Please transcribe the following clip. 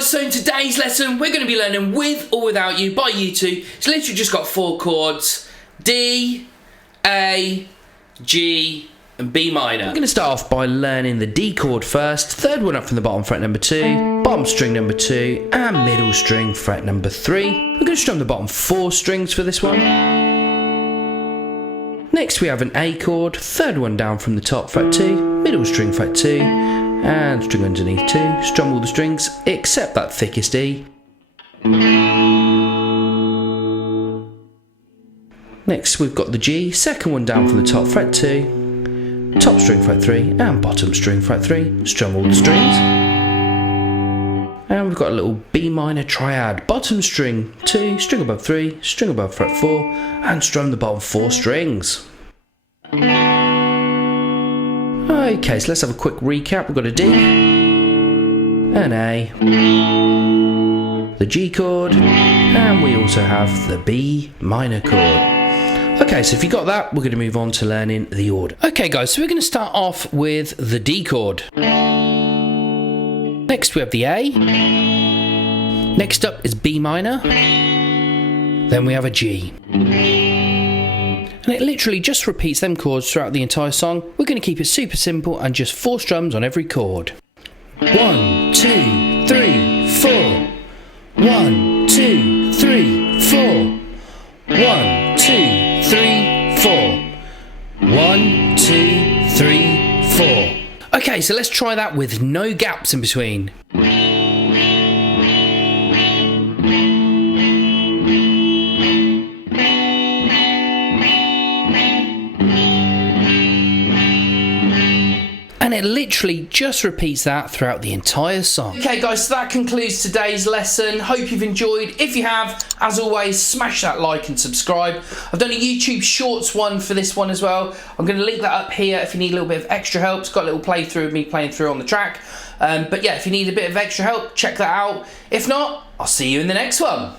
guys, so in today's lesson we're going to be learning With or Without You by U2. It's literally just got 4 chords: D, A, G and B minor. We're going to start off by learning the D chord first, third one up from the bottom, fret number 2, bottom string number 2 and middle string, fret number 3. We're going to strum the bottom 4 strings for this one. Next we have an A chord, third one down from the top, fret 2, middle string, fret 2 and string underneath 2, strum all the strings except that thickest E. Next we've got the G, second one down from the top, fret 2, top string, fret 3 and bottom string, fret 3, strum all the strings. And we've got a little B minor triad, bottom string 2, string above 3, string above fret 4 and strum the bottom 4 strings. Okay, so let's have a quick recap. We've got a D, an A, the G chord, and we also have the B minor chord. Okay, so if you got that, we're going to move on to learning the order. Okay guys, so we're going to start off with the D chord. Next we have the A. Next up is B minor. Then we have a G. And it literally just repeats them chords throughout the entire song. We're going to keep it super simple and just 4 strums on every chord. 1, 2, 3, 4. 1, 2, 3, 4. 1, 2, 3, 4. 1, 2, 3, 4. Okay, so let's try that with no gaps in between. And it literally just repeats that throughout the entire song. Okay guys, so that concludes today's lesson. Hope you've enjoyed. If you have, as always, smash that like and subscribe. I've done a YouTube Shorts one for this one as well. I'm going to link that up here if you need a little bit of extra help. It's got a little playthrough of me playing through on the track. But yeah, if you need a bit of extra help, check that out. If not, I'll see you in the next one.